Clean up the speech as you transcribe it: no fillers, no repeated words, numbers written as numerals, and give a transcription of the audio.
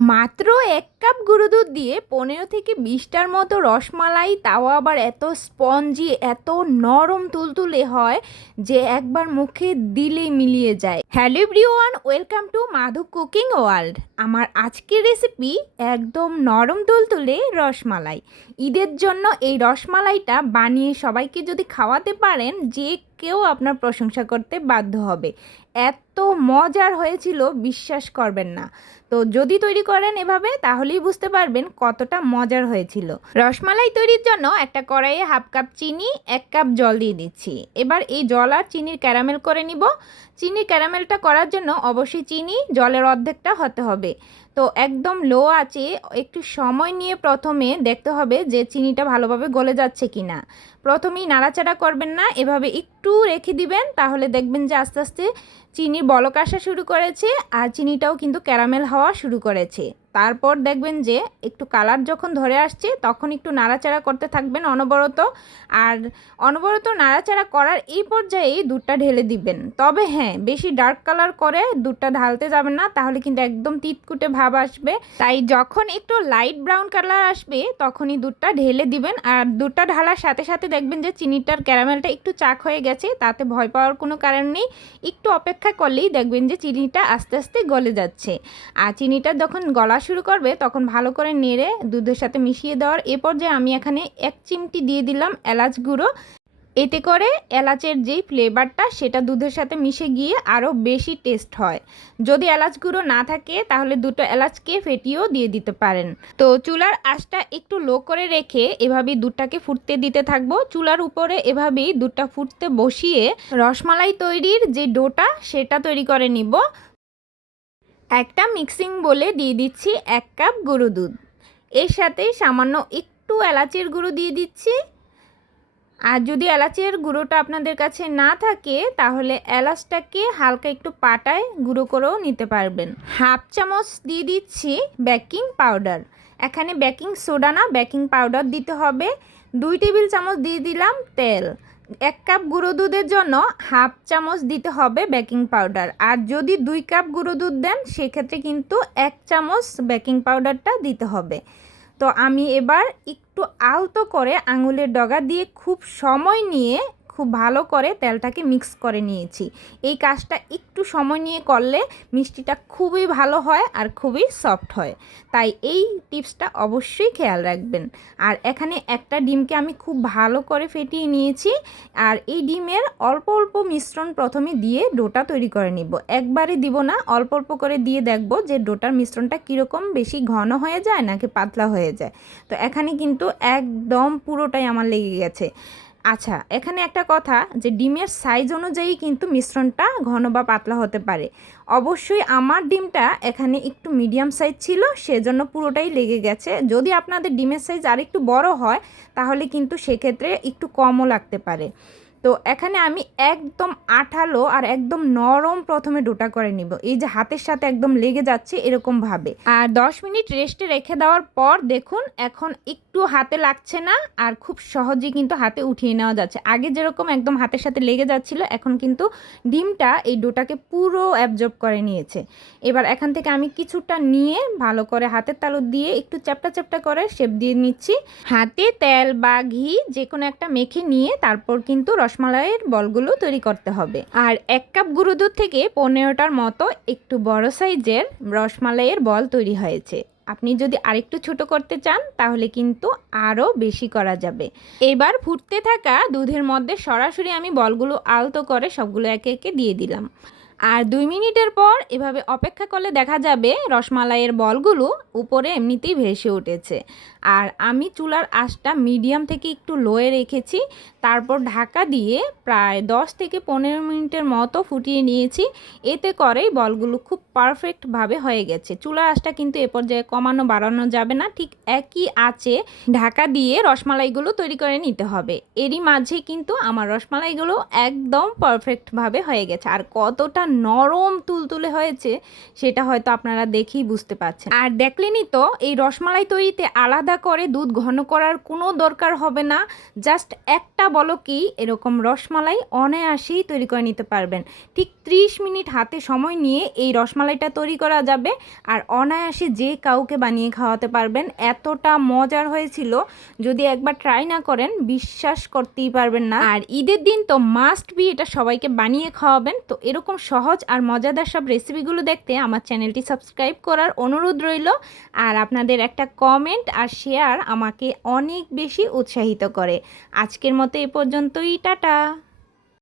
মাত্র ১ কাপ গুঁড়ো দুধ দিয়ে ১৫ থেকে ২০টার মতো রসমালাই, তাও আবার এত স্পঞ্জি, এত নরম তুলতুলে হয় যে একবার মুখে দিলেই মিলিয়ে যায়। Hello everyone, welcome to Madhu cooking world. আমার আজকের রেসিপি একদম নরম তুলতুলে রসমালাই। ঈদের জন্য এই রসমালাইটা বানিয়ে সবাইকে যদি খাওয়াতে পারেন, যে কেউ আপনার প্রশংসা করতে বাধ্য হবে। এত মজার হয়েছিল, বিশ্বাস করবেন না। তো যদি তৈরি করেন এভাবে, তাহলেই বুঝতে পারবেন কতটা মজার হয়েছিল। রসমালাই তৈরির জন্য একটা কড়াইয়ে 1/2 কাপ চিনি, 1 কাপ জল দিয়ে দিচ্ছি। এবার এই জল আর চিনির ক্যারামেল করে নিব। চিনির ক্যারামেলটা করার জন্য অবশ্যই চিনি জলের অর্ধেকটা হতে হবে। তো একদম লো আঁচে একটু সময় নিয়ে প্রথমে দেখতে হবে যে চিনিটা ভালোভাবে গলে যাচ্ছে কিনা। প্রথমেই নাড়াচাড়া করবেন না, এভাবে একটু রেখে দিবেন, তাহলে দেখবেন যে আস্তে আস্তে চিনির বলক আসা শুরু করেছে আর চিনিটাও কিন্তু ক্যারামেল হওয়া শুরু করেছে। তারপর দেখবেন যে একটু কালার যখন ধরে আসছে, তখন একটু নাড়াচাড়া করতে থাকবেন অনবরত। আর অনবরত নাড়াচাড়া করার এই পর্যায়েই দুধটা ঢেলে দিবেন। তবে হ্যাঁ, বেশি ডার্ক কালার করে দুধটা ঢালতে যাবেন না, তাহলে কিন্তু একদম তিতকুটে ভাব আসবে। তাই যখন একটু লাইট ব্রাউন কালার আসবে তখনই দুধটা ঢেলে দিবেন। আর দুধটা ঢালার সাথে সাথে দেখবেন যে চিনিটার ক্যারামেলটা একটু চাক হয়ে গেছে, তাতে ভয় পাওয়ার কোনো কারণ নেই। একটু অপেক্ষা করলেই দেখবেন যে চিনিটা আস্তে আস্তে গলে যাচ্ছে। আর চিনিটা যখন গলা শুরু করবে তখন ভালো করে নেড়ে দুধের সাথে মিশিয়ে দেওয়ার এ পর্যায়ে আমি এখানে 1 চিমটি দিয়ে দিলাম এলাচ গুঁড়ো। এতে করে এলাচের যেই ফ্লেভারটা সেটা দুধের সাথে মিশে গিয়ে আরও বেশি টেস্ট হয়। যদি এলাচ গুঁড়ো না থাকে তাহলে দুটো এলাচকে ফেটিয়েও দিয়ে দিতে পারেন। তো চুলার আঁচটা একটু লো করে রেখে এভাবেই দুধটাকে ফুটতে দিতে থাকবো। চুলার উপরে এভাবেই দুধটা ফুটতে বসিয়ে রসমালাই তৈরির যে ডোটা সেটা তৈরি করে নিব। একটা মিক্সিং বলে দিয়ে দিচ্ছি 1 কাপ গুঁড়ো দুধ। এর সাথে সামান্য একটু এলাচের গুঁড়ো দিয়ে দিচ্ছি। আর যদি এলাচের গুঁড়োটা আপনাদের কাছে না থাকে তাহলে এলাচটাকে হালকা একটু পাটায় গুঁড়ো করেও নিতে পারবেন। 1/2 চামচ দিয়ে দিচ্ছি বেকিং পাউডার। এখানে বেকিং সোডা না, বেকিং পাউডার দিতে হবে। 2 টেবিল চামচ দিয়ে দিলাম তেল। 1 কাপ গুঁড়ো দুধের জন্য 1/2 চামচ দিতে হবে বেকিং পাউডার। আর যদি 2 কাপ গুঁড়ো দুধ দেন সেক্ষেত্রে কিন্তু 1 চামচ বেকিং পাউডারটা দিতে হবে। তো আমি এবার একটু আলতো করে আঙুলের ডগা দিয়ে খুব সময় নিয়ে খুব ভালো করে তেলটাকে মিক্স করে নিয়েছি। এই কাজটা একটু সময় নিয়ে করলে মিষ্টিটা খুবই ভালো হয় আর খুবই সফট হয়। তাই এই টিপসটা অবশ্যই খেয়াল রাখবেন। আর এখানে একটা ডিমকে আমি খুব ভালো করে ফেটিয়ে নিয়েছি। আর এই ডিমের অল্প অল্প মিশ্রণ প্রথমে দিয়ে ডোটা তৈরি করে নিব। একবারে দিব না, অল্প অল্প করে দিয়ে দেখব যে ডোটার মিশ্রণটা কীরকম, বেশি ঘন হয়ে যায় নাকি পাতলা হয়ে যায়। তো এখানে কিন্তু একদম পুরোটাই আমার লেগে গেছে। আচ্ছা, এখানে একটা কথা, যে ডিমের সাইজ অনুযায়ী কিন্তু মিশ্রণটা ঘন বা পাতলা হতে পারে। অবশ্যই আমার ডিমটা এখানে একটু মিডিয়াম সাইজ ছিল, সেজন্য পুরোটাই লেগে গেছে। যদি আপনাদের ডিমের সাইজ আর একটু বড় হয় তাহলে কিন্তু সেক্ষেত্রে একটু কমও লাগতে পারে। তো এখানে আমি একদম আঠালো আর একদম নরম প্রথমে ডোটা করে নিব। এই যে হাতের সাথে একদম লেগে যাচ্ছে এরকমভাবে। আর 10 মিনিট রেস্টে রেখে দেওয়ার পর দেখুন এখন একটু হাতে লাগছে না, আর খুব সহজেই কিন্তু হাতে উঠিয়ে নেওয়া যাচ্ছে। আগে যেরকম একদম হাতের সাথে লেগে যাচ্ছিল, এখন কিন্তু ডিমটা এই ডোটাকে পুরো অ্যাবজর্ব করে নিয়েছে। এবার এখান থেকে আমি কিছুটা নিয়ে ভালো করে হাতের তালু দিয়ে একটু চ্যাপটা চ্যাপটা করে শেপ দিয়ে নিচ্ছি। হাতে তেল বা ঘি যে কোনো একটা মেখে নিয়ে তারপর কিন্তু রসমালাইয়ের বলগুলো তৈরি করতে হবে। আর 1 কাপ গুঁড়ো দুধ থেকে 15টার মতো একটু বড় সাইজের রসমালাইয়ের বল তৈরি হয়েছে। আপনি যদি আরেকটু ছোট করতে চান তাহলে কিন্তু আরও বেশি করা যাবে। এবার ফুটতে থাকা দুধের মধ্যে সরাসরি আমি বলগুলো আলতো করে সবগুলো একে একে দিয়ে দিলাম। আর 2 মিনিটের পর এভাবে অপেক্ষা করলে দেখা যাবে রসমালাইয়ের বলগুলো উপরে এমনিতেই ভেসে উঠেছে। আর আমি চুলার আঁচটা মিডিয়াম থেকে একটু লোয়ে রেখেছি। তারপর ঢাকা দিয়ে প্রায় 10 থেকে 15 মিনিটের মতো ফুটিয়ে নিয়েছি। এতে করেই বলগুলো খুব পারফেক্টভাবে হয়ে গেছে। চুলার আঁচটা কিন্তু এ পর্যায়ে কমানো বাড়ানো যাবে না, ঠিক একই আঁচে ঢাকা দিয়ে রসমালাইগুলো তৈরি করে নিতে হবে। এরই মাঝে কিন্তু আমার রসমালাইগুলো একদম পারফেক্টভাবে হয়ে গেছে। আর কতটা নরম তুলতুলে হয়েছে সেটা হয়তো আপনারা দেখেই বুঝতে পারছেন। আর দেখলেনই তো, এই রসমালাই তৈরিতে আলাদা করে দুধ ঘন করার কোনো দরকার হবে না। জাস্ট একটা বলকেই এরকম রসমালাই অনায়াসেই তৈরি করে নিতে পারবেন। ঠিক 30 মিনিট হাতে সময় নিয়ে এই রসমালাইটা তৈরি করা যাবে আর অনায়াসে যে কাউকে বানিয়ে খাওয়াতে পারবেন। এতটা মজার হয়েছিল, যদি একবার ট্রাই না করেন বিশ্বাস করতেই পারবেন না। আর ঈদের দিন তো মাস্ট বি এটা সবাইকে বানিয়ে খাওয়াবেন। তো এরকম সহজ আর মজাদার সব রেসিপিগুলো দেখতে আমার চ্যানেলটি সাবস্ক্রাইব করার অনুরোধ রইল। আর আপনাদের একটা কমেন্ট আর শেয়ার আমাকে অনেক বেশি উৎসাহিত করে। আজকের মতো এ পর্যন্তই, টাটা।